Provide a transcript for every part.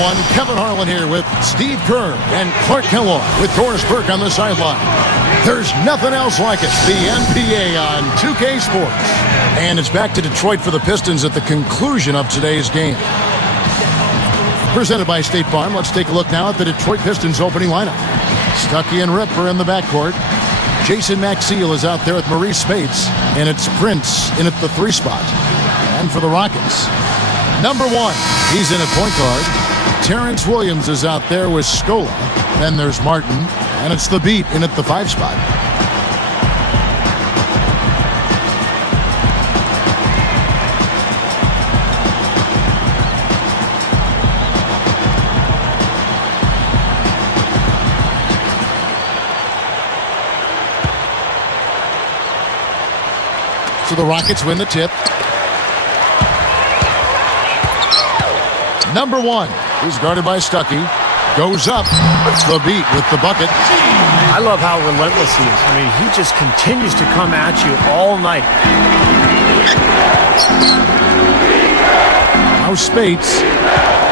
everyone. Kevin Harlan here with Steve Kerr and Clark Kellogg with Doris Burke on the sideline. There's nothing else like it. The NBA on 2K Sports. And it's back to Detroit for the Pistons at the conclusion of today's game. Presented by State Farm. Let's take a look now at the Detroit Pistons opening lineup. Stuckey and Rip are in the backcourt. Jason Maxiell is out there with Maurice Spates. And it's Prince in at the 3 spot. And for the Rockets, number 1, he's in at point guard. Terrence Williams is out there with Scola. Then there's Martin. And it's the Beat in at the 5 spot. So the Rockets win the tip. Number 1, who's guarded by Stuckey, goes up. It's the Beat with the bucket. I love how relentless he is. I mean, he just continues to come at you all night. Now Spates.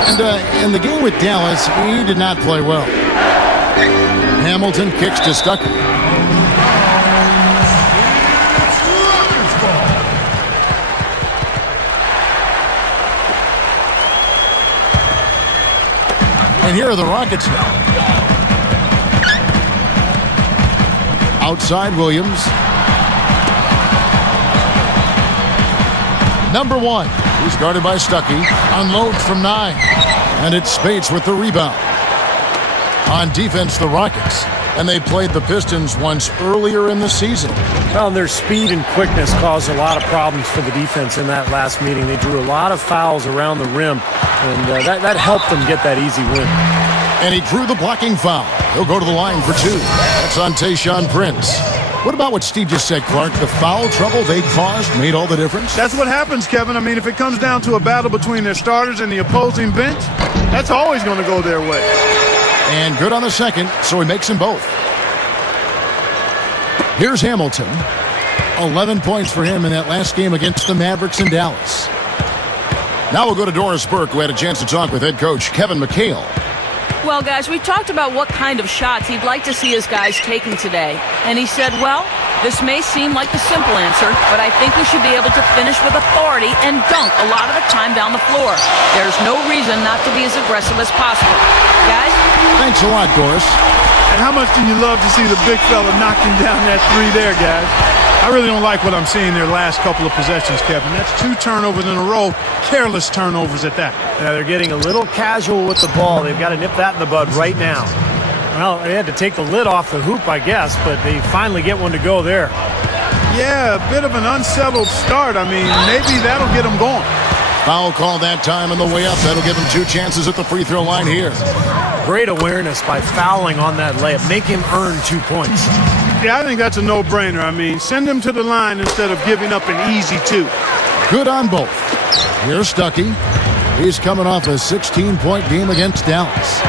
And in the game with Dallas, he did not play well. Hamilton kicks to Stuckey. And here are the Rockets now. Outside Williams. Number 1, who's guarded by Stuckey, unloads from 9. And it's Spates with the rebound. On defense, the Rockets. And they played the Pistons once earlier in the season. Well, their speed and quickness caused a lot of problems for the defense in that last meeting. They drew a lot of fouls around the rim, and that helped them get that easy win. And he drew the blocking foul. He'll go to the line for 2. That's on Tayshaun Prince. What about what Steve just said, Clark? The foul trouble they caused made all the difference? That's what happens, Kevin. I mean, if it comes down to a battle between their starters and the opposing bench, that's always going to go their way. And good on the second, so he makes them both. Here's Hamilton. 11 points for him in that last game against the Mavericks in Dallas. Now we'll go to Doris Burke, who had a chance to talk with head coach Kevin McHale. Well, guys, we talked about what kind of shots he'd like to see his guys taking today. And he said, well, this may seem like the simple answer, but I think we should be able to finish with authority and dunk a lot of the time down the floor. There's no reason not to be as aggressive as possible. Guys? Thanks a lot, Doris. And how much do you love to see the big fella knocking down that 3 there, guys? I really don't like what I'm seeing their last couple of possessions, Kevin. That's 2 turnovers in a row, careless turnovers at that. Yeah, they're getting a little casual with the ball. They've got to nip that in the bud right now. Well, they had to take the lid off the hoop, I guess, but they finally get one to go there. Yeah, a bit of an unsettled start. I mean, maybe that'll get them going. Foul call that time on the way up. That'll give him 2 chances at the free throw line here. Great awareness by fouling on that layup. Make him earn 2 points. Yeah, I think that's a no-brainer. I mean, send him to the line instead of giving up an easy 2. Good on both. Here's Stuckey. He's coming off a 16-point game against Dallas.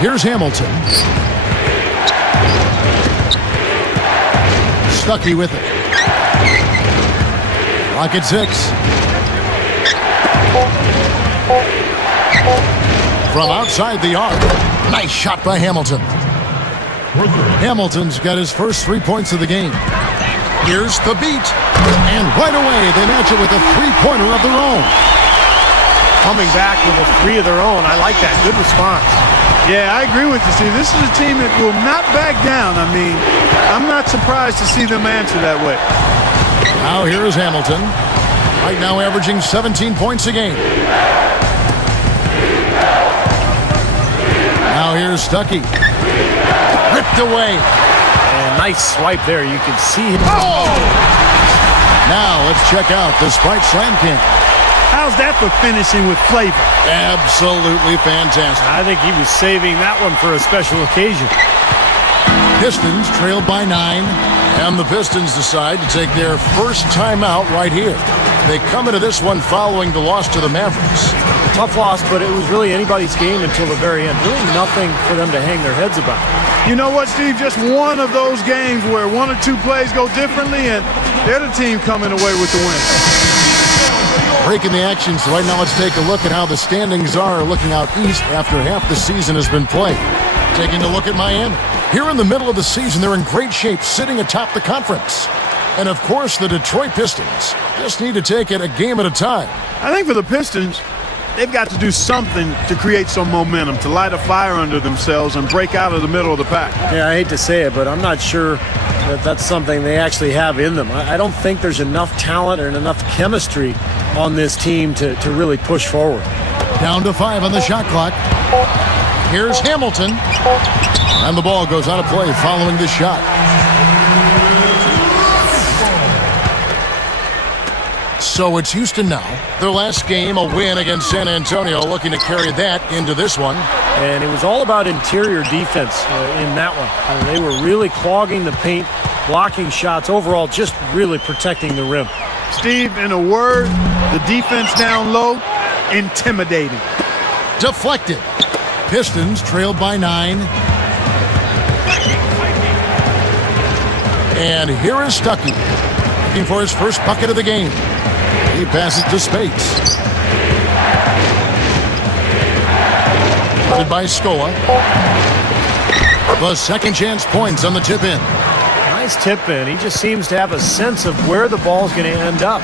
Here's Hamilton. Stuckey with it. Rocket 6. From outside the arc. Nice shot by Hamilton. Hamilton's got his first 3 points of the game. Here's the Beat. And right away, they match it with a 3-pointer of their own. Coming back with a 3 of their own. I like that. Good response. Yeah, I agree with you, Steve. This is a team that will not back down. I mean, I'm not surprised to see them answer that way. Now here is Hamilton. Right now averaging 17 points a game. Now here's Stuckey. Ripped away. And nice swipe there. You can see him. Oh! Now let's check out the Sprite Slam Camp. How's that for finishing with flavor? Absolutely fantastic. I think he was saving that one for a special occasion. Pistons trailed by 9, and the Pistons decide to take their first timeout right here. They come into this one following the loss to the Mavericks. Tough loss, but it was really anybody's game until the very end. Really nothing for them to hang their heads about. You know what, Steve? Just one of those games where 1 or 2 plays go differently, and they're the team coming away with the win. Breaking the action, so right now let's take a look at how the standings are looking out east after half the season has been played. Taking a look at Miami. Here in the middle of the season, they're in great shape, sitting atop the conference. And of course, the Detroit Pistons just need to take it a game at a time. I think for the Pistons, they've got to do something to create some momentum, to light a fire under themselves and break out of the middle of the pack. Yeah, I hate to say it, but I'm not sure that that's something they actually have in them. I don't think there's enough talent and enough chemistry on this team to really push forward. Down to 5 on the shot clock. Here's Hamilton. And the ball goes out of play following the shot. So it's Houston now. Their last game, a win against San Antonio, looking to carry that into this one. And it was all about interior defense in that one. They were really clogging the paint, blocking shots, overall just really protecting the rim. Steve, in a word, the defense down low, intimidating. Deflected. Pistons trailed by 9. And here is Stuckey, looking for his first bucket of the game. He passes to Spates. Led by Scola. The second chance points on the tip in. Nice tip in. He just seems to have a sense of where the ball's going to end up.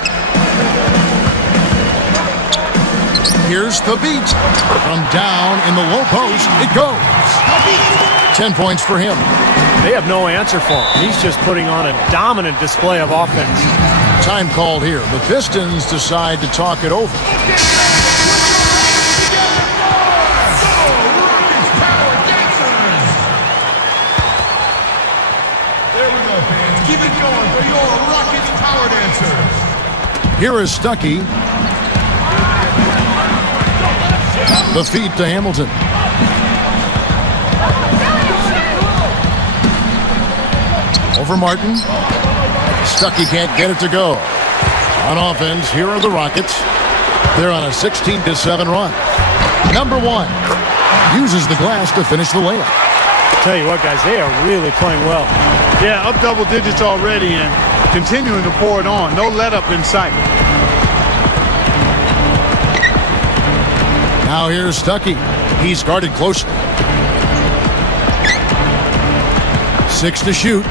Here's the beat. From down in the low post, it goes. 10 points for him. They have no answer for him. He's just putting on a dominant display of offense. Time called here. The Pistons decide to talk it over. There we go, fans. Keep it going for your Rockets Power Dancers. Here is Stuckey. The feed to Hamilton. Over Martin. Stuckey can't get it to go. On offense, here are the Rockets. They're on a 16-7 run. Number 1 uses the glass to finish the layup. Tell you what, guys, they are really playing well. Yeah, up double digits already and continuing to pour it on. No let up in sight. Now here's Stuckey. He's guarded closely. 6 to shoot.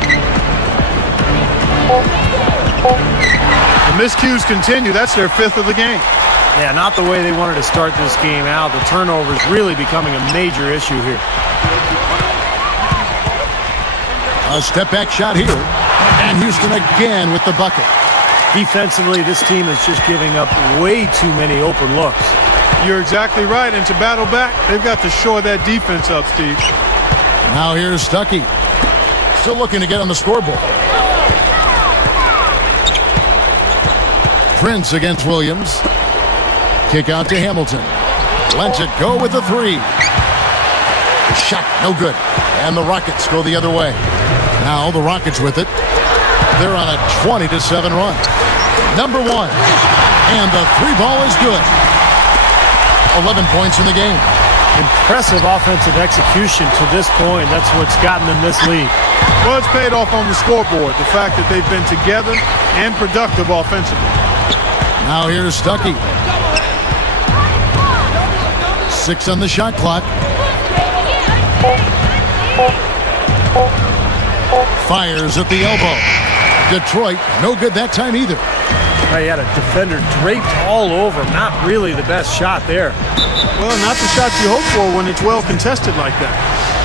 The miscues continue. That's their 5th of the game. Yeah, not the way they wanted to start this game out. The turnovers really becoming a major issue here. A step-back shot here. And Houston again with the bucket. Defensively, this team is just giving up way too many open looks. You're exactly right. And to battle back, they've got to shore that defense up, Steve. Now here's Stuckey. Still looking to get on the scoreboard. Prince against Williams. Kick out to Hamilton. Lets it go with the 3. The shot, no good. And the Rockets go the other way. Now the Rockets with it. They're on a 20-7 run. Number 1. And the 3 ball is good. 11 points in the game. Impressive offensive execution to this point. That's what's gotten them this lead. Well, it's paid off on the scoreboard. The fact that they've been together and productive offensively. Now here's Stuckey. 6 on the shot clock. Fires at the elbow. Detroit, no good that time either. He had a defender draped all over him. Not really the best shot there. Well, not the shot you hope for when it's well contested like that.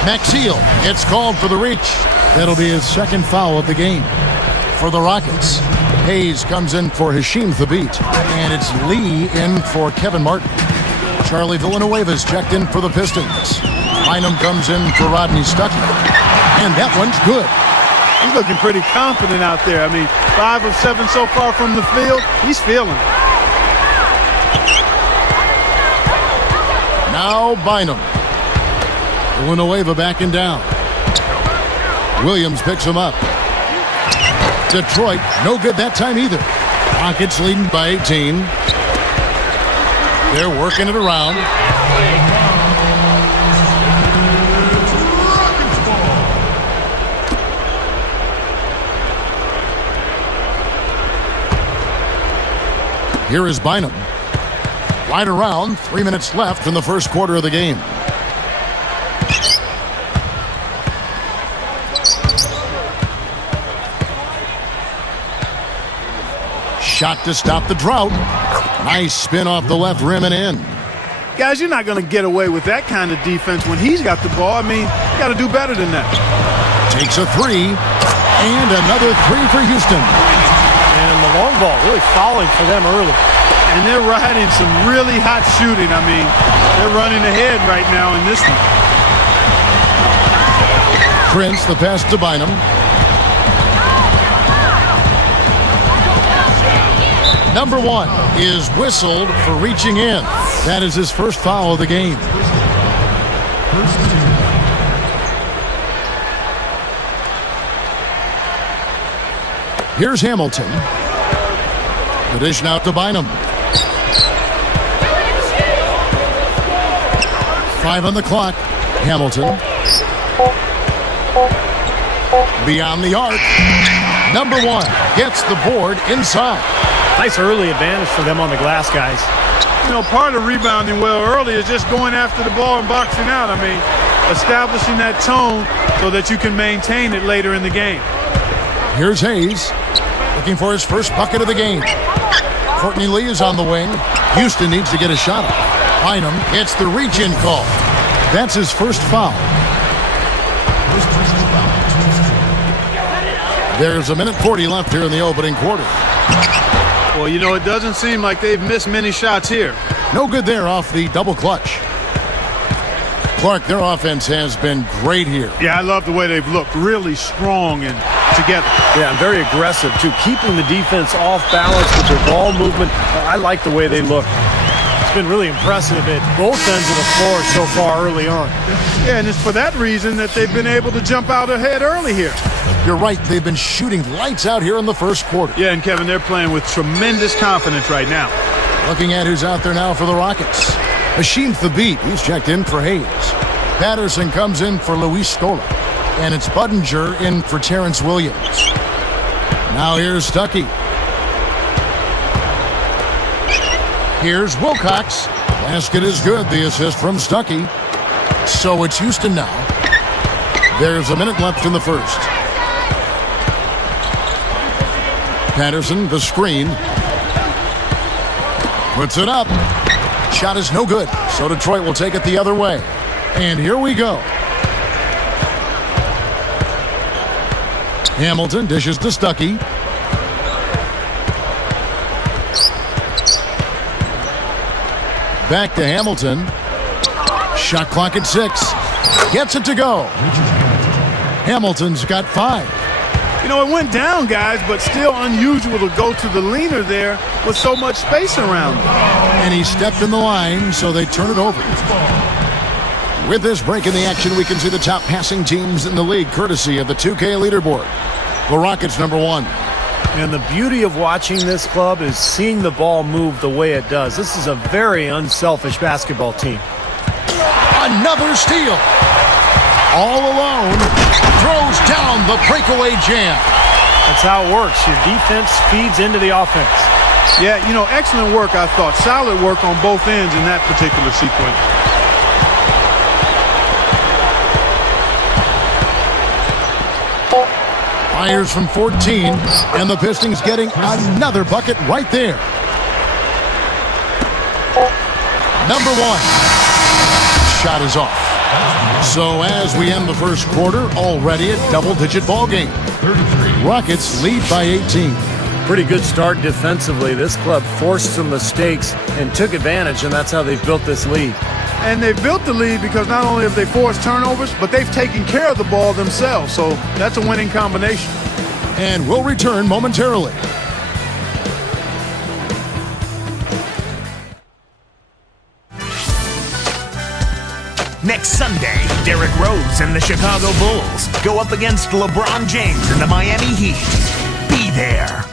Maxiel gets called for the reach. That'll be his second foul of the game. For the Rockets, Hayes comes in for Hasheem Thabeet. And it's Lee in for Kevin Martin. Charlie Villanueva's checked in for the Pistons. Bynum comes in for Rodney Stuckey. And that one's good. He's looking pretty confident out there. I mean, 5 of 7 so far from the field. He's feeling it. Now Bynum. Villanueva backing down. Williams picks him up. Detroit, no good that time either. Rockets leading by 18. They're working it around. Here is Bynum. Right around 3 minutes left in the first quarter of the game. Shot to stop the drought. Nice spin off the left rim and in. Guys, you're not going to get away with that kind of defense when he's got the ball. I mean, you got to do better than that. Takes a three. And another three for Houston. And the long ball really falling for them early. And they're riding some really hot shooting. I mean, they're running ahead right now in this one. Prince, the pass to Bynum. Number 1 is whistled for reaching in. That is his first foul of the game. Here's Hamilton. The dish now to Bynum. 5 on the clock. Hamilton. Beyond the arc. Number 1 gets the board inside. Nice early advantage for them on the glass, guys. You know, part of rebounding well early is just going after the ball and boxing out. I mean, establishing that tone so that you can maintain it later in the game. Here's Hayes, looking for his first bucket of the game. Courtney Lee is on the wing. Houston needs to get a shot off. Bynum gets the reach-in call. That's his first foul. There's 1:40 left here in the opening quarter. Well, you know, it doesn't seem like they've missed many shots here. No good there off the double clutch. Clark, their offense has been great here. Yeah, I love the way they've looked. Really strong and together. Yeah, and very aggressive, too. Keeping the defense off balance with their ball movement. I like the way they look. It's been really impressive at both ends of the floor so far early on. Yeah, and it's for that reason that they've been able to jump out ahead early here. You're right. They've been shooting lights out here in the first quarter. Yeah, and Kevin, they're playing with tremendous confidence right now. Looking at who's out there now for the Rockets. Hashim Thabit, he's checked in for Hayes. Patterson comes in for Luis Scola. And it's Budinger in for Terrence Williams. Now here's Stuckey. Here's Wilcox. Basket is good. The assist from Stuckey. So it's Houston now. There's a minute left in the first. Patterson, the screen. Puts it up. Shot is no good. So Detroit will take it the other way. And here we go. Hamilton dishes to Stuckey. Back to Hamilton. Shot clock at 6. Gets it to go. Hamilton's got 5. You know, it went down, guys, but still unusual to go to the leaner there with so much space around him. And he stepped in the line, so they turn it over. With this break in the action, we can see the top passing teams in the league, courtesy of the 2K leaderboard. The Rockets, number 1. And the beauty of watching this club is seeing the ball move the way it does. This is a very unselfish basketball team. Another steal. All alone. Throws down the breakaway jam. That's how it works. Your defense feeds into the offense. Yeah, you know, excellent work, I thought. Solid work on both ends in that particular sequence. Fires from 14, and the Pistons getting another bucket right there. Number 1. Shot is off. So as we end the first quarter, already a double-digit ball game. Rockets lead by 18. Pretty good start defensively. This club forced some mistakes and took advantage, and that's how they've built this lead. And they've built the lead because not only have they forced turnovers, but they've taken care of the ball themselves. So that's a winning combination. And we'll return momentarily. Next Sunday, Derrick Rose and the Chicago Bulls go up against LeBron James and the Miami Heat. Be there.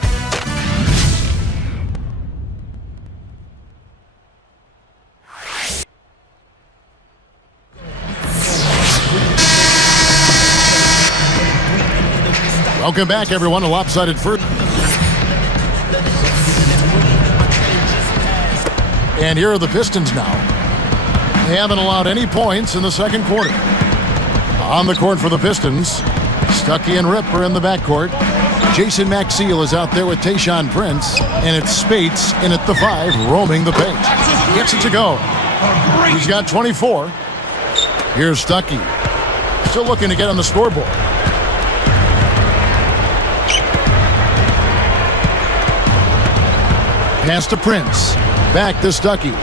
Welcome back, everyone. A lopsided first. And here are the Pistons now. They haven't allowed any points in the second quarter. On the court for the Pistons, Stuckey and Rip are in the backcourt. Jason Maxiell is out there with Tayshaun Prince, and it's Spates in at the 5, roaming the paint. Gets it to go. He's got 24. Here's Stuckey. Still looking to get on the scoreboard. Pass to Prince. Back to Stuckey.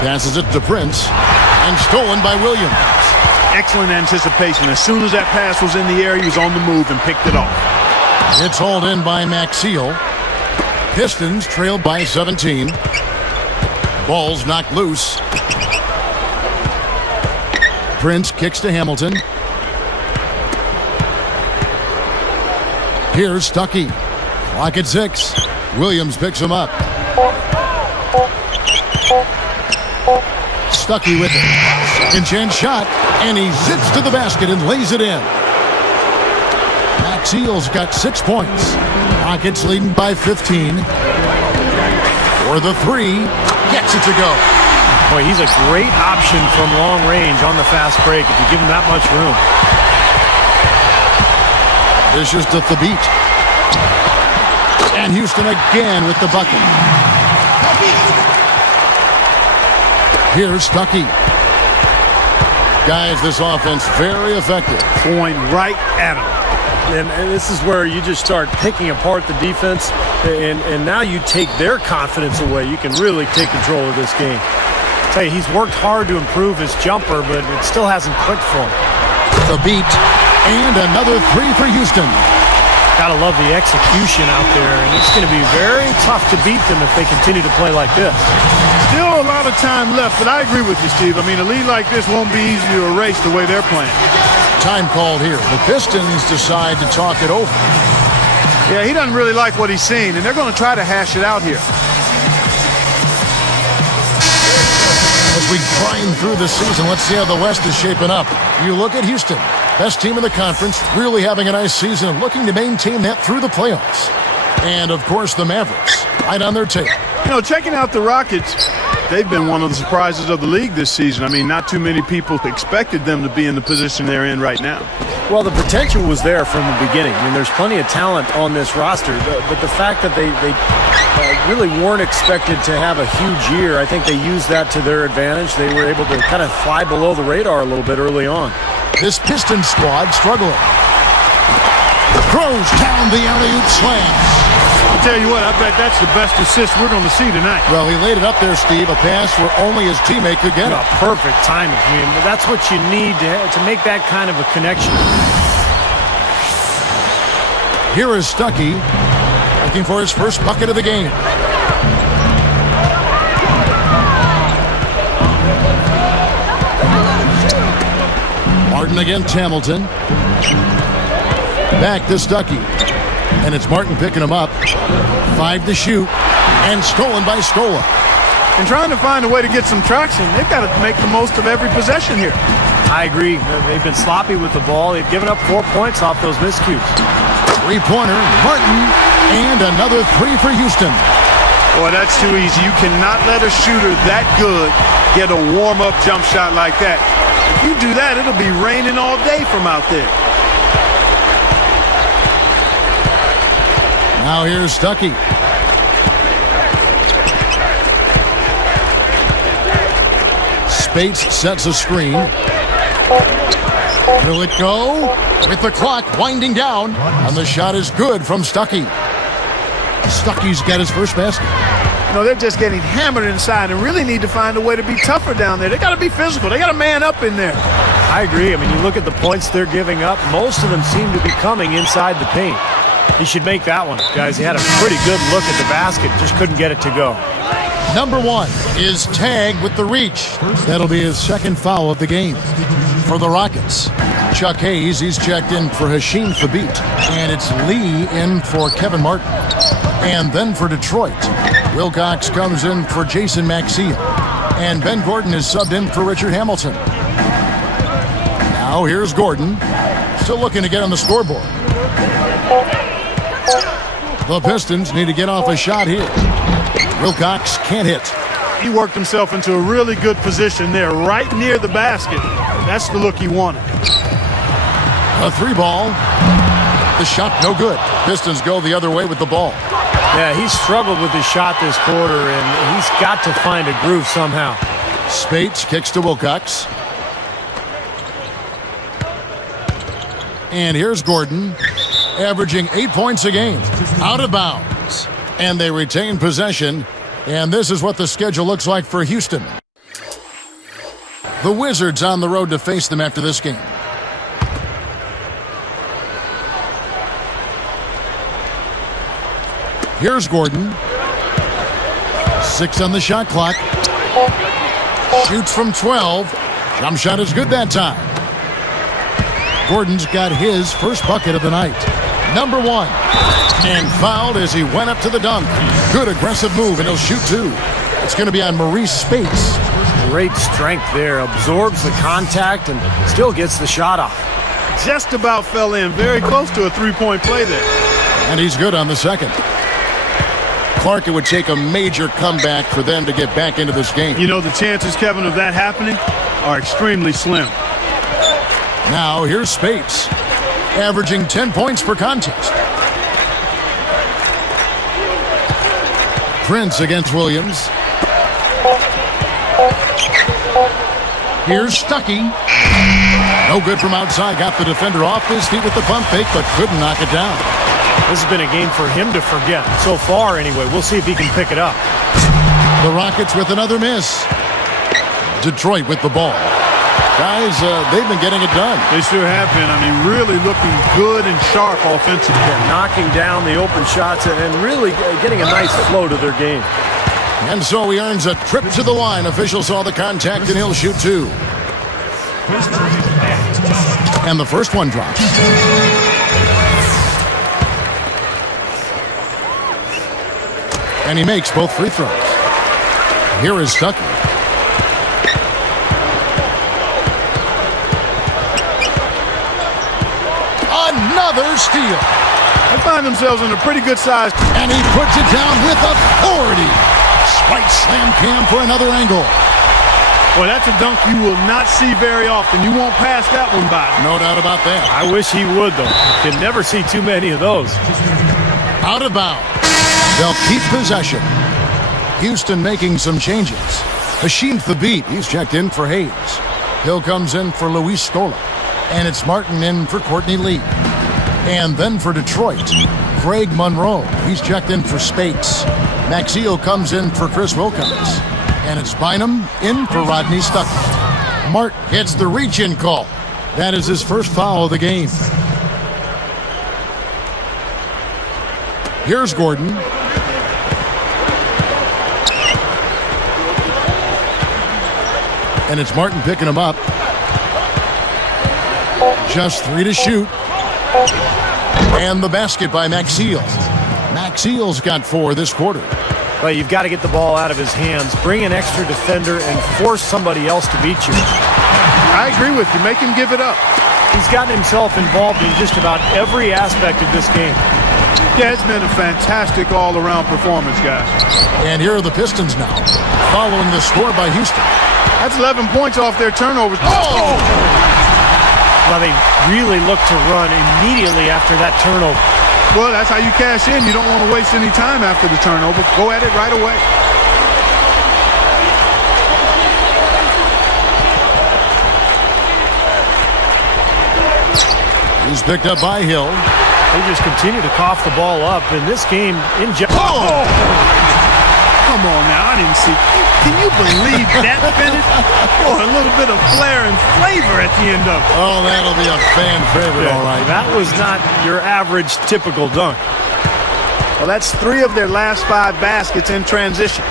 Passes it to Prince. And stolen by Williams. Excellent anticipation. As soon as that pass was in the air, he was on the move and picked it off. It's hauled in by Maxiell. Pistons trailed by 17. Ball's knocked loose. Prince kicks to Hamilton. Here's Stuckey. Clock at 6. Williams picks him up. Stuckey with it. Second chance shot. And he zips to the basket and lays it in. Maxiell's got 6 points. Rockets leading by 15. For the 3. Gets it to go. Boy, he's a great option from long range on the fast break if you give him that much room. This is to Thabit. And Houston again with the bucket. Here's Stuckey. Guys, this offense very effective. Going right at him. And this is where you just start picking apart the defense, and now you take their confidence away. You can really take control of this game. I tell you, he's worked hard to improve his jumper, but it still hasn't clicked for him. Thabit. And another 3 for Houston. Gotta love the execution out there, and it's going to be very tough to beat them if they continue to play like this. Still a lot of time left, but I agree with you, Steve. I mean, a lead like this won't be easy to erase the way they're playing. Time called here. The Pistons decide to talk it over. Yeah, he doesn't really like what he's seen, and they're going to try to hash it out here. As we grind through the season, let's see how the West is shaping up. You look at Houston, best team in the conference, really having a nice season and looking to maintain that through the playoffs. And, of course, the Mavericks, right on their tail. You know, checking out the Rockets, they've been one of the surprises of the league this season. I mean, not too many people expected them to be in the position they're in right now. Well, the potential was there from the beginning. I mean, there's plenty of talent on this roster, but the fact that they really weren't expected to have a huge year, I think they used that to their advantage. They were able to kind of fly below the radar a little bit early on. This Pistons squad struggling. Throws down the alley-oop slam. I'll tell you what, I bet that's the best assist we're going to see tonight. Well, he laid it up there, Steve, a pass where only his teammate could get it. Perfect timing. I mean, that's what you need to make that kind of a connection. Here is Stuckey looking for his first bucket of the game. Martin against Hamilton. Back to Stuckey. And it's Martin picking him up. 5 to shoot. And stolen by Scola. And trying to find a way to get some traction, they've got to make the most of every possession here. I agree. They've been sloppy with the ball. They've given up 4 points off those miscues. 3-pointer, Martin. And another 3 for Houston. Boy, that's too easy. You cannot let a shooter that good get a warm-up jump shot like that. If you do that, it'll be raining all day from out there. Now here's Stuckey. Spates sets a screen. Will it go? With the clock winding down. And the shot is good from Stuckey. Stuckey's got his first basket. You know, they're just getting hammered inside and really need to find a way to be tougher down there. They got to be physical. They got to man up in there. I agree. I mean, you look at the points they're giving up. Most of them seem to be coming inside the paint. He should make that one, guys. He had a pretty good look at the basket. Just couldn't get it to go. Number 1 is tagged with the reach. That'll be his second foul of the game. For the Rockets, Chuck Hayes, he's checked in for Hasheem Thabit. And it's Lee in for Kevin Martin. And then for Detroit, Wilcox comes in for Jason Maxiell. And Ben Gordon is subbed in for Richard Hamilton. Now here's Gordon, still looking to get on the scoreboard. The Pistons need to get off a shot here. Wilcox can't hit. He worked himself into a really good position there, right near the basket. That's the look he wanted. A 3-ball. The shot no good. Pistons go the other way with the ball. Yeah, he struggled with his shot this quarter, and he's got to find a groove somehow. Spates kicks to Wilcox. And here's Gordon, averaging 8 points a game. Out of bounds. And they retain possession. And this is what the schedule looks like for Houston. The Wizards on the road to face them after this game. Here's Gordon. 6 on the shot clock. Shoots from 12. Jump shot is good that time. Gordon's got his first bucket of the night. Number 1. And fouled as he went up to the dunk. Good aggressive move, and he'll shoot 2. It's going to be on Maurice Spates. Great strength there. Absorbs the contact and still gets the shot off. Just about fell in. Very close to a three-point play there. And he's good on the second. Clark, it would take a major comeback for them to get back into this game. You know, the chances, Kevin, of that happening are extremely slim. Now, here's Spates, averaging 10 points per contest. Prince against Williams. Here's Stuckey. No good from outside. Got the defender off his feet with the pump fake, but couldn't knock it down. This has been a game for him to forget. So far, anyway. We'll see if he can pick it up. The Rockets with another miss. Detroit with the ball. Guys, they've been getting it done. They sure have been. I mean, really looking good and sharp offensively. Knocking down the open shots and really getting a nice flow to their game. And so he earns a trip to the line. Official saw the contact, and he'll shoot 2. And the first one drops. And he makes both free throws. Here is Stuckey. Another steal. They find themselves in a pretty good size. And he puts it down with authority. Slight slam cam for another angle. Well, that's a dunk you will not see very often. You won't pass that one by. No doubt about that. I wish he would, though. You can never see too many of those. Out of bounds. They'll keep possession. Houston making some changes. Hashim Thabit, he's checked in for Hayes. Hill comes in for Luis Scola. And it's Martin in for Courtney Lee. And then for Detroit, Greg Monroe. He's checked in for Spates. Maxiel comes in for Chris Wilcox. And it's Bynum in for Rodney Stuckey. Mart gets the reach-in call. That is his first foul of the game. Here's Gordon. And it's Martin picking him up. Just 3 to shoot. And the basket by Maxiel. Maxiel's got 4 this quarter. Well, you've got to get the ball out of his hands, bring an extra defender, and force somebody else to beat you. I agree with you. Make him give it up. He's gotten himself involved in just about every aspect of this game. Yeah, it's been a fantastic all-around performance, guys. And here are the Pistons now, following the score by Houston. That's 11 points off their turnovers. Oh! Well, they really look to run immediately after that turnover. Well, that's how you cash in. You don't want to waste any time after the turnover. Go at it right away. He's picked up by Hill. They just continue to cough the ball up in this game. Oh! Come on now, I didn't see. Can you believe that finish? Oh, a little bit of flair and flavor at the end of it. Oh, that'll be a fan favorite, all right. That was not your average typical dunk. Well, that's 3 of their last 5 baskets in transition.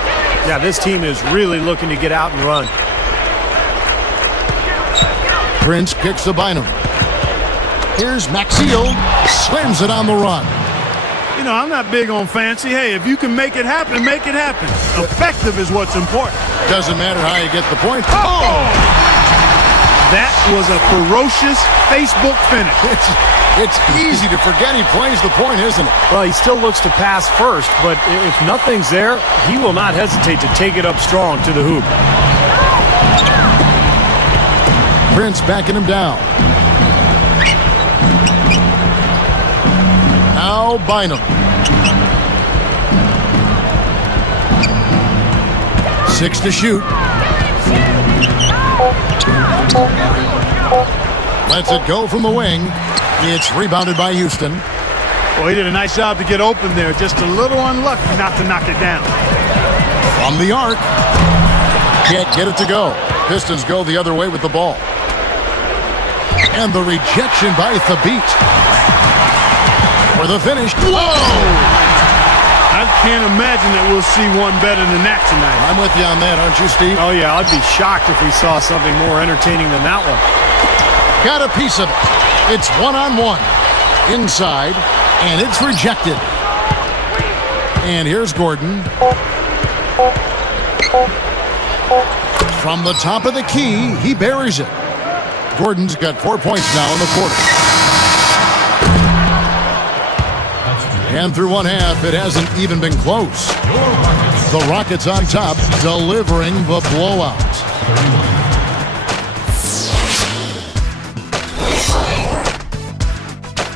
Yeah, this team is really looking to get out and run. Prince kicks to Bynum. Here's Maxiel. Slams it on the run. You know, I'm not big on fancy. Hey, if you can make it happen, make it happen. Effective is what's important. Doesn't matter how you get the point. Oh! That was a ferocious Facebook finish. It's easy to forget he plays the point, isn't it? Well, he still looks to pass first, but if nothing's there, he will not hesitate to take it up strong to the hoop. Prince backing him down. Now Bynum. 6 to shoot. Lets it go from the wing. It's rebounded by Houston. Well, he did a nice job to get open there. Just a little unlucky not to knock it down. From the arc. Can't get it to go. Pistons go the other way with the ball. And the rejection by Thabit. For the finish. Whoa! I can't imagine that we'll see one better than that tonight. I'm with you on that, aren't you, Steve? Oh, yeah, I'd be shocked if we saw something more entertaining than that one. Got a piece of it. It's one-on-one. Inside, and it's rejected. And here's Gordon. From the top of the key, he buries it. Gordon's got 4 points now in the quarter. And through one half, it hasn't even been close. The Rockets on top, delivering the blowout.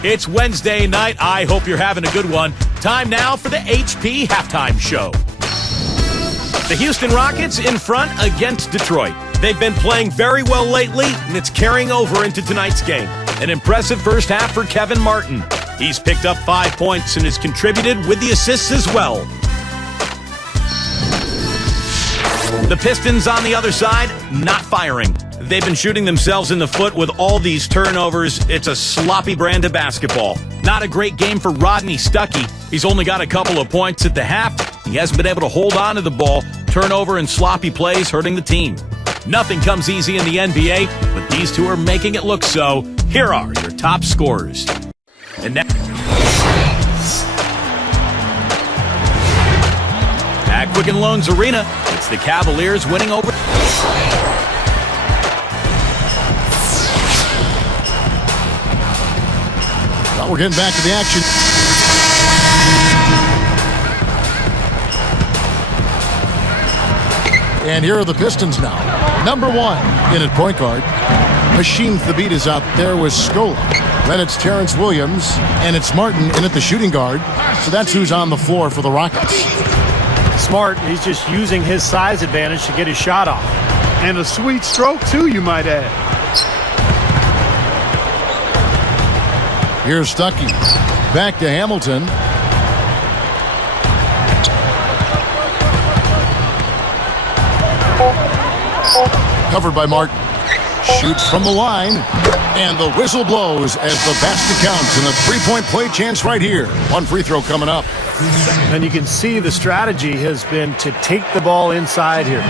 It's Wednesday night. I hope you're having a good one. Time now for the HP Halftime Show. The Houston Rockets in front against Detroit. They've been playing very well lately, and it's carrying over into tonight's game. An impressive first half for Kevin Martin. He's picked up 5 points and has contributed with the assists as well. The Pistons on the other side, not firing. They've been shooting themselves in the foot with all these turnovers. It's a sloppy brand of basketball. Not a great game for Rodney Stuckey. He's only got a couple of points at the half. He hasn't been able to hold on to the ball. Turnover and sloppy plays hurting the team. Nothing comes easy in the NBA, but these two are making it look so. Here are your top scorers. And now, at Quicken Loans Arena, it's the Cavaliers winning over. Well, we're getting back to the action. And here are the Pistons now. Number 1 in at point guard. Hasheem Thabit is out there with Scola. Then it's Terrence Williams, and it's Martin in at the shooting guard. So that's who's on the floor for the Rockets. Smart, he's just using his size advantage to get his shot off. And a sweet stroke, too, you might add. Here's Stuckey. Back to Hamilton. Covered by Martin. Shoots from the line. And the whistle blows as the basket counts. And a three-point play chance right here. One free throw coming up. And you can see the strategy has been to take the ball inside here.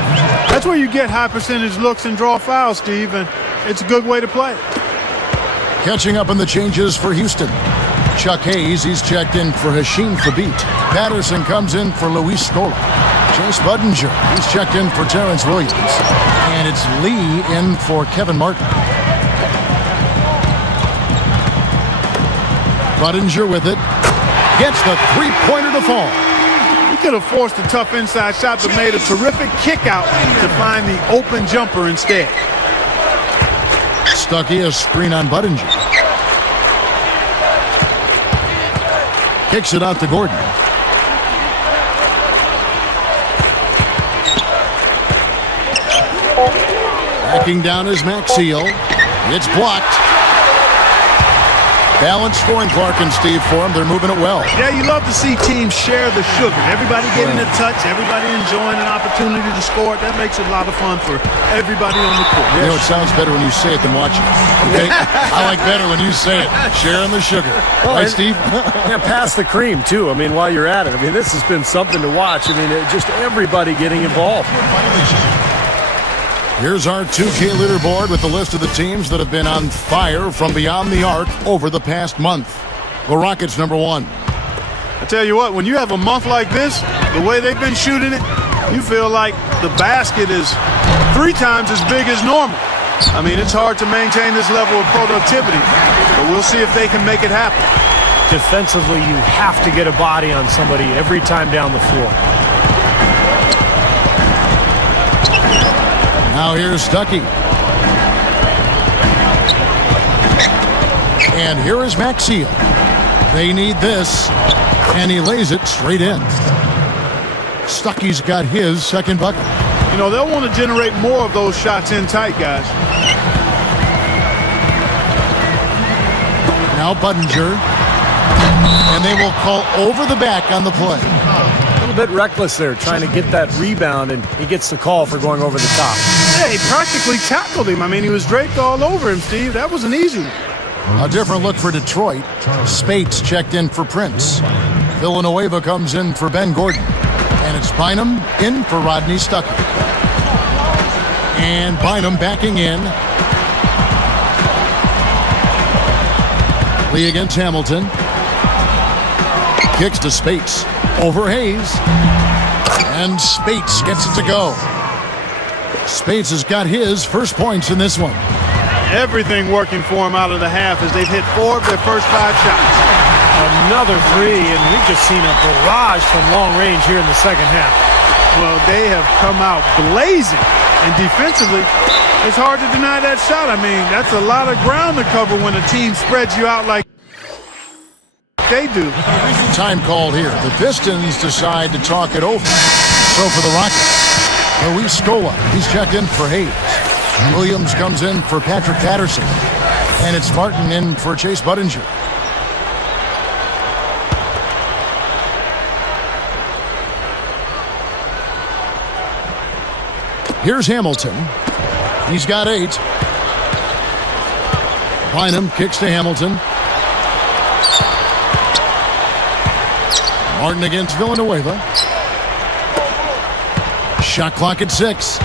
That's where you get high percentage looks and draw fouls, Steve, and it's a good way to play. Catching up on the changes for Houston. Chuck Hayes, he's checked in for Hasheem Thabit. Patterson comes in for Luis Scola. Chase Budinger, he's checked in for Terrence Williams. And it's Lee in for Kevin Martin. Budinger with it. Gets the three-pointer to fall. He could have forced a tough inside shot, but made a terrific kick out to find the open jumper instead. Stuckey, a screen on Budinger. Kicks it out to Gordon. Backing down is Maxiel. It's blocked. Balanced scoring, Clark and Steve, for them. They're moving it well. Yeah, you love to see teams share the sugar. Everybody getting a touch, everybody enjoying an opportunity to score. That makes it a lot of fun for everybody on the court. You know, it sounds better when you say it than watch it. Okay? I like better when you say it. Sharing the sugar. Right, Steve? Yeah, pass the cream, too. I mean, while you're at it. I mean, this has been something to watch. I mean, just everybody getting involved. Here's our 2K leaderboard with the list of the teams that have been on fire from beyond the arc over the past month. The Rockets, number 1. I tell you what, when you have a month like this, the way they've been shooting it, you feel like the basket is 3 times as big as normal. I mean, it's hard to maintain this level of productivity, but we'll see if they can make it happen. Defensively, you have to get a body on somebody every time down the floor. Now here's Stuckey. And here is Maxiell. They need this, and he lays it straight in. Stuckey's got his second bucket. You know, they'll want to generate more of those shots in tight, guys. Now Budinger. And they will call over the back on the play. A little bit reckless there, trying to get that rebound, and he gets the call for going over the top. Yeah, he practically tackled him. I mean, he was draped all over him, Steve. That was an easy one. A different look for Detroit. Spates checked in for Prince. Villanueva comes in for Ben Gordon. And it's Bynum in for Rodney Stuckey. And Bynum backing in. Lee against Hamilton. Kicks to Spates. Over Hayes. And Spates gets it to go. Spates has got his first points in this one. Everything working for him out of the half as they've hit 4 of their first 5 shots. Another three, and we've just seen a barrage from long range here in the second half. Well, they have come out blazing. And defensively, it's hard to deny that shot. I mean, that's a lot of ground to cover when a team spreads you out like they do. Time called here. The Pistons decide to talk it over. So for the Rockets, Luis Scola, he's checked in for Hayes. Williams comes in for Patrick Patterson. And it's Martin in for Chase Budinger. Here's Hamilton. He's got 8. Bynum kicks to Hamilton. Martin against Villanueva. Shot clock at 6.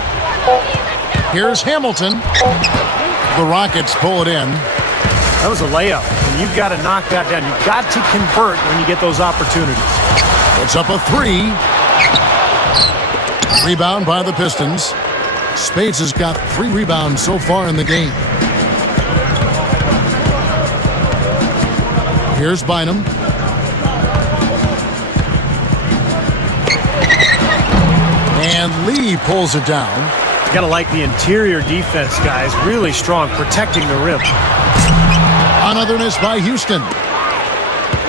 Here's Hamilton. The Rockets pull it in. That was a layup, and you've got to knock that down. You've got to convert when you get those opportunities. It's up a 3. Rebound by the Pistons. Spates has got 3 rebounds so far in the game. Here's Bynum. And Lee pulls it down. You got to like the interior defense, guys. Really strong, protecting the rim. Another miss by Houston.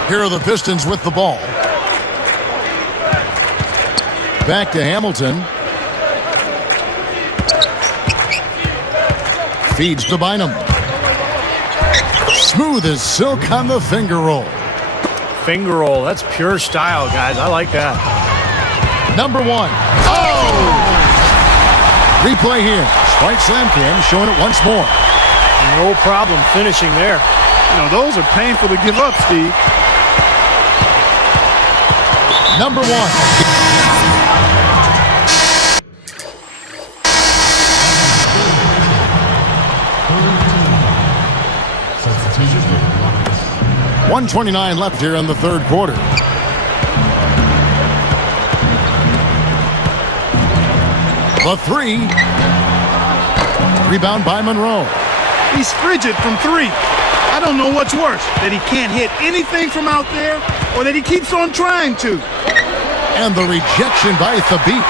Here are the Pistons with the ball. Back to Hamilton. Feeds to Bynum. Smooth as silk on the finger roll. Finger roll, that's pure style, guys. I like that. Number 1. Oh! Replay here. Sprite Slam Cam showing it once more. No problem finishing there. You know, those are painful to give up, Steve. Number 1. .129 left here in the third quarter. The 3. Rebound by Monroe. He's frigid from 3. I don't know what's worse, that he can't hit anything from out there or that he keeps on trying to. And the rejection by Thabit.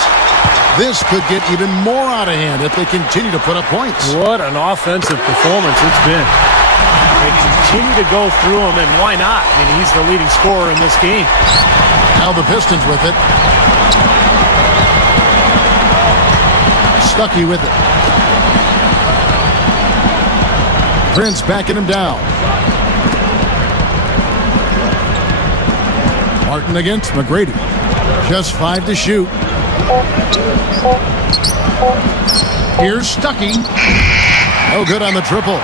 This could get even more out of hand if they continue to put up points. What an offensive performance it's been. They continue to go through him, and why not? I mean, he's the leading scorer in this game. Now the Pistons with it. Stuckey with it. Prince backing him down. Martin against McGrady. Just 5 to shoot. Here's Stuckey. No good on the triple.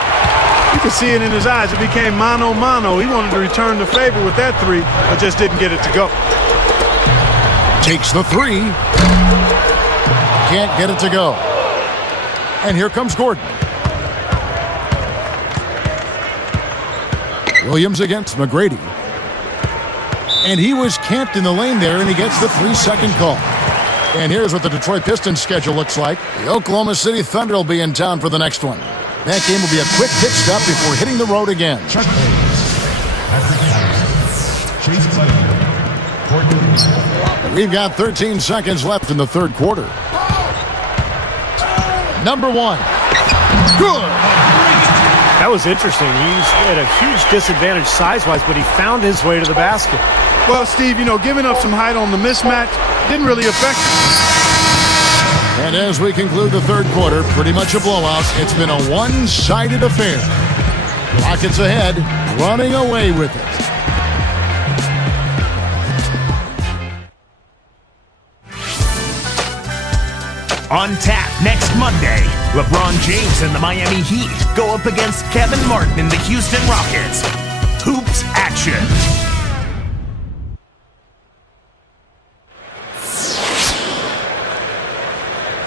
You could see it in his eyes. It became mano-mano. He wanted to return the favor with that 3, but just didn't get it to go. Takes the 3. Can't get it to go. And here comes Gordon. Williams against McGrady. And he was camped in the lane there, and he gets the 3-second call. And here's what the Detroit Pistons schedule looks like. The Oklahoma City Thunder will be in town for the next one. That game will be a quick pit stop before hitting the road again. Chuck Hayes. Patrick Harris. Chase Clayton. Courtney. We've got 13 seconds left in the third quarter. Number one. Good. That was interesting. He's at a huge disadvantage size-wise, but he found his way to the basket. Well, Steve, giving up some height on the mismatch didn't really affect him. And as we conclude the third quarter, pretty much a blowout. It's been a one-sided affair. Rockets ahead, running away with it. On tap next Monday, LeBron James and the Miami Heat go up against Kevin Martin and the Houston Rockets. Hoops action.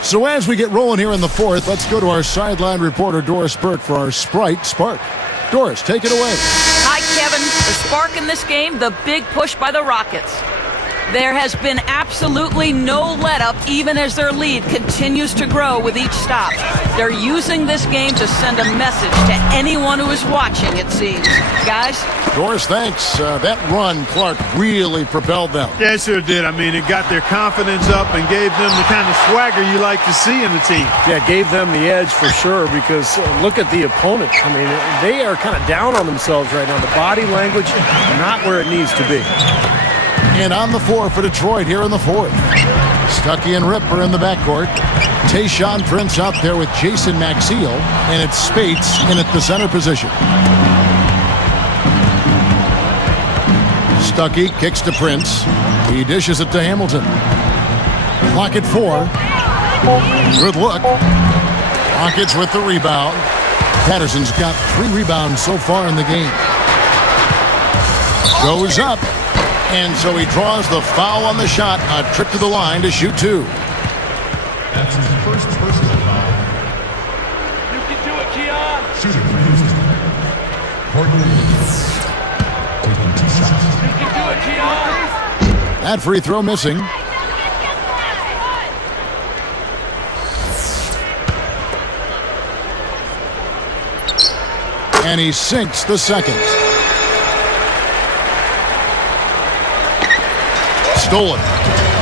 So as we get rolling here in the fourth, let's go to our sideline reporter, Doris Burke, for our Sprite Spark. Doris, take it away. Hi, Kevin. The spark in this game, the big push by the Rockets. There has been absolutely no let-up, even as their lead continues to grow with each stop. They're using this game to send a message to anyone who is watching, it seems. Guys? Doris, thanks. That run, Clark, really propelled them. Yeah, it sure did. It got their confidence up and gave them the kind of swagger you like to see in the team. Yeah, gave them the edge for sure because look at the opponent. They are kind of down on themselves right now. The body language, not where it needs to be. And on the floor for Detroit here in the fourth. Stuckey and Ripper in the backcourt. Tayshaun Prince out there with Jason Maxiell. And it's Spates in at the center position. Stuckey kicks to Prince. He dishes it to Hamilton. Clock at 4. Good look. Rockets with the rebound. Patterson's got 3 rebounds so far in the game. Goes up. And so he draws the foul on the shot. A trip to the line to shoot 2. That's his first personal foul. You can do it, Keon. Shooting for Houston. Courtney Williams. Taking 2 shots. You can do it, Keon. That free throw missing. And he sinks the second. Stolen.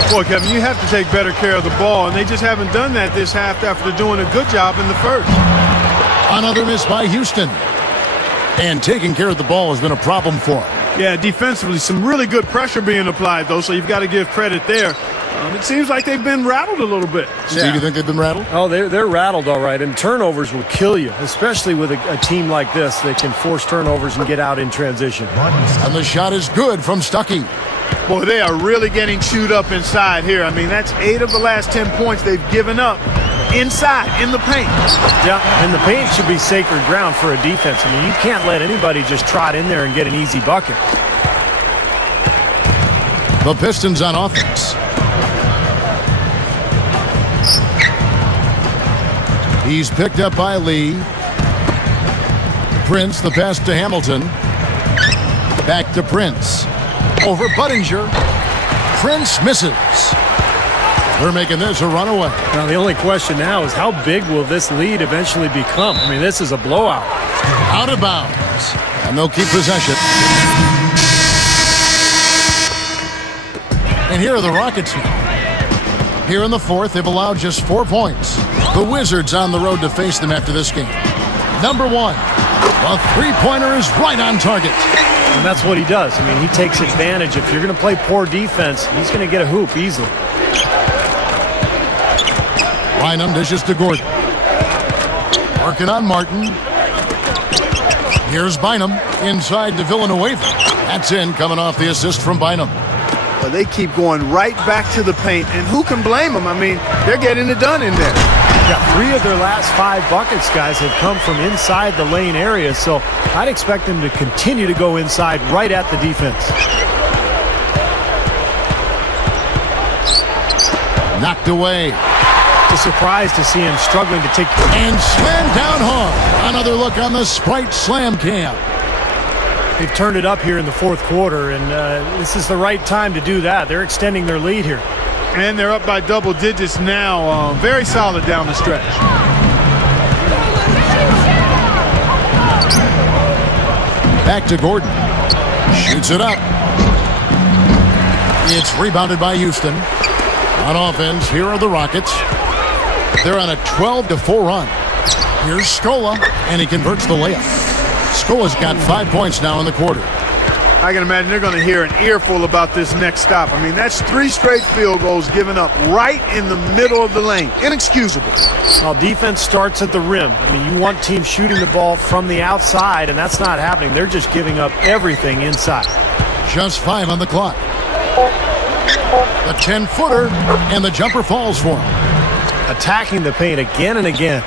Boy, Kevin, you have to take better care of the ball, and they just haven't done that this half after doing a good job in the first. Another miss by Houston. And taking care of the ball has been a problem for him. Yeah, defensively, some really good pressure being applied, though, so you've got to give credit there. It seems like they've been rattled a little bit. Steve, you think they've been rattled? Oh, they're rattled all right, and turnovers will kill you, especially with a team like this that can force turnovers and get out in transition. And the shot is good from Stuckey. Boy, they are really getting chewed up inside here. That's 8 of the last 10 points they've given up inside, in the paint. Yeah, and the paint should be sacred ground for a defense. You can't let anybody just trot in there and get an easy bucket. The Pistons on offense. He's picked up by Lee. Prince, the pass to Hamilton. Back to Prince. Over Budinger. Prince misses. They're making this a runaway. Now, the only question now is how big will this lead eventually become? This is a blowout. Out of bounds. And they'll keep possession. And here are the Rockets now. Here in the fourth, they've allowed just 4 points. The Wizards on the road to face them after this game. Number 1. The three-pointer is right on target. And that's what he does. He takes advantage. If you're going to play poor defense, he's going to get a hoop easily. Bynum dishes to Gordon. Working on Martin. Here's Bynum inside to Villanueva. That's in, coming off the assist from Bynum. But they keep going right back to the paint, and who can blame them? They're getting it done in there. Yeah, 3 of their last 5 buckets, guys, have come from inside the lane area, so I'd expect them to continue to go inside right at the defense. Knocked away. It's a surprise to see him struggling to take... And slammed down hard. Another look on the Sprite Slam Cam. They've turned it up here in the fourth quarter, and this is the right time to do that. They're extending their lead here. And they're up by double digits now. Very solid down the stretch. Back to Gordon. Shoots it up. It's rebounded by Houston. On offense, here are the Rockets. They're on a 12-4 run. Here's Scola, and he converts the layup. Scola's got 5 points now in the quarter. I can imagine they're going to hear an earful about this next stop. I mean, that's 3 straight field goals given up right in the middle of the lane. Inexcusable. Well, defense starts at the rim. I mean, you want teams shooting the ball from the outside, and that's not happening. They're just giving up everything inside. Just 5 on the clock. A 10-footer, and the jumper falls for him. Attacking the paint again and again.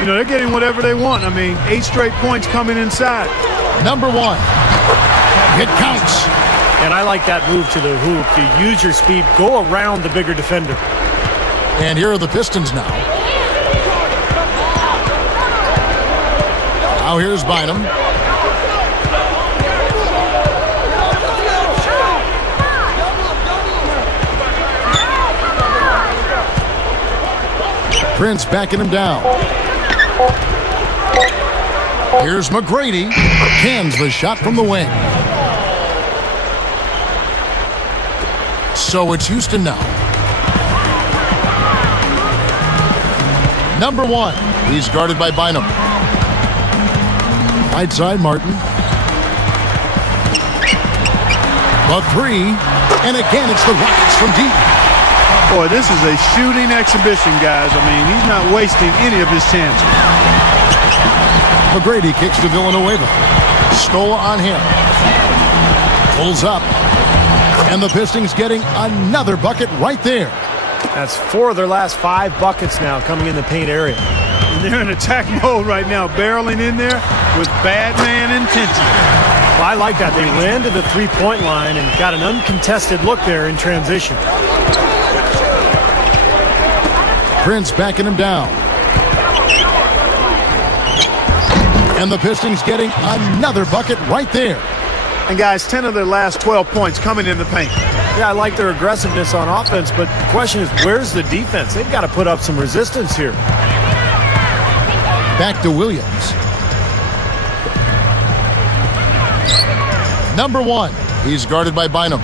You know, they're getting whatever they want. I mean, 8 straight points coming inside. Number 1. It counts. And I like that move to the hoop. You use your speed, go around the bigger defender. And here are the Pistons now. Now here's Bynum. Prince backing him down. Here's McGrady. Cans the shot from the wing. So it's Houston now. Number 1. He's guarded by Bynum. Right side, Martin. The 3. And again, it's the Rockets from deep. Boy, this is a shooting exhibition, guys. I mean, he's not wasting any of his chances. McGrady kicks to Villanueva. Scola on him. Pulls up. And the Pistons getting another bucket right there. That's 4 of their last 5 buckets now coming in the paint area. And they're in attack mode right now, barreling in there with bad man intensity. Well, I like that. They ran to the three-point line and got an uncontested look there in transition. Prince backing him down. And the Pistons getting another bucket right there. And guys, 10 of their last 12 points coming in the paint. Yeah, I like their aggressiveness on offense, but the question is, where's the defense? They've got to put up some resistance here. Back to Williams. Number 1. He's guarded by Bynum.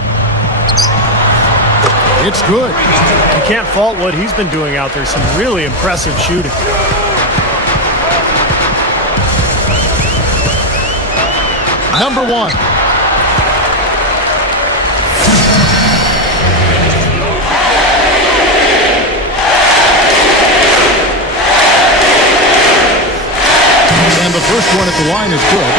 It's good. You can't fault what he's been doing out there. Some really impressive shooting. Number 1. And the first one at the line is good.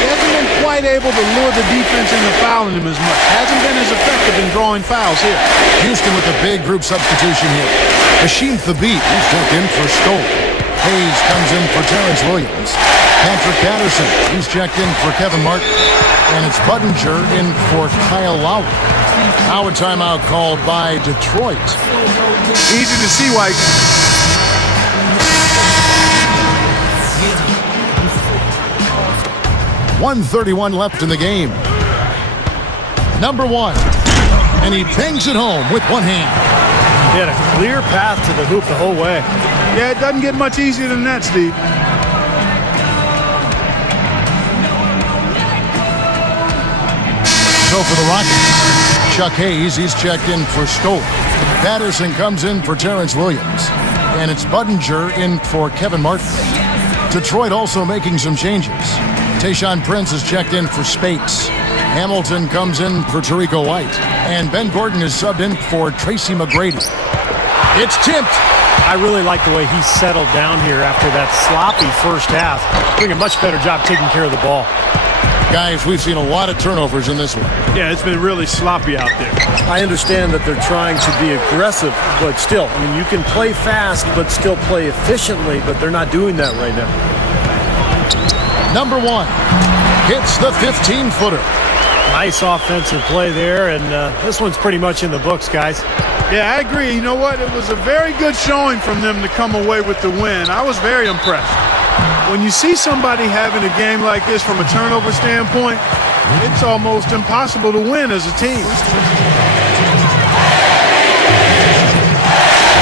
He hasn't been quite able to lure the defense into fouling him as much. Hasn't been as effective in drawing fouls here. Houston with a big group substitution here. Hasheem Thabit is checked in for Stoll. Hayes comes in for Terrence Williams. Patrick Patterson, he's checked in for Kevin Martin. And it's Budinger in for Kyle Lowry. Now a timeout called by Detroit. Easy to see why. 1:31 left in the game. Number 1. And he bangs it home with one hand. He had a clear path to the hoop the whole way. Yeah, it doesn't get much easier than that, Steve. So for the Rockets, Chuck Hayes, he's checked in for Stoll. Patterson comes in for Terrence Williams. And it's Budinger in for Kevin Martin. Detroit also making some changes. Tayshaun Prince is checked in for Spates. Hamilton comes in for Tarico White. And Ben Gordon is subbed in for Tracy McGrady. It's tipped. I really like the way he settled down here after that sloppy first half. Doing a much better job taking care of the ball. Guys, we've seen a lot of turnovers in this one. Yeah, it's been really sloppy out there. I understand that they're trying to be aggressive, but still, I mean, you can play fast but still play efficiently, but they're not doing that right now. Number 1 hits the 15-footer. Nice offensive play there, and this one's pretty much in the books, guys. Yeah, I agree. You know what? It was a very good showing from them to come away with the win. I was very impressed. When you see somebody having a game like this from a turnover standpoint, it's almost impossible to win as a team.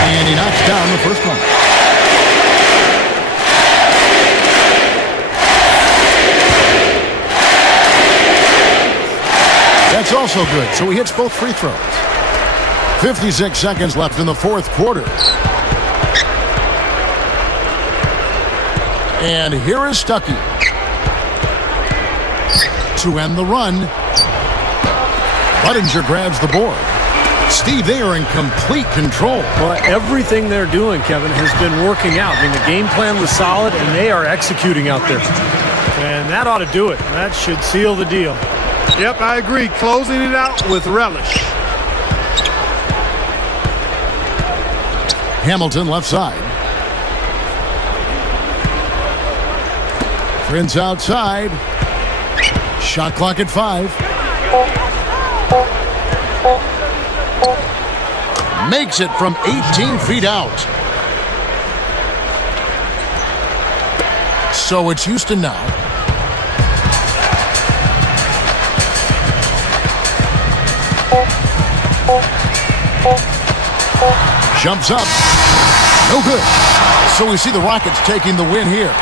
And he knocks down the first one. That's also good, so he hits both free throws. 56 seconds left in the fourth quarter. And here is Stuckey to end the run. Budinger grabs the board. Steve, they are in complete control. Well, everything they're doing, Kevin, has been working out. I mean, the game plan was solid, and they are executing out there. And that ought to do it. That should seal the deal. Yep, I agree. Closing it out with relish. Hamilton left side. Prince outside. Shot clock at 5. Makes it from 18 feet out. So it's Houston now. Jumps up. No good. So we see the Rockets taking the win here.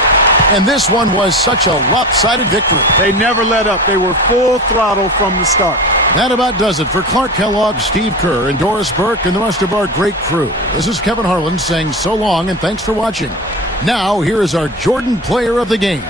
And this one was such a lopsided victory. They never let up. They were full throttle from the start. That about does it for Clark Kellogg, Steve Kerr, and Doris Burke, and the rest of our great crew. This is Kevin Harlan saying so long and thanks for watching. Now, here is our Jordan Player of the Game.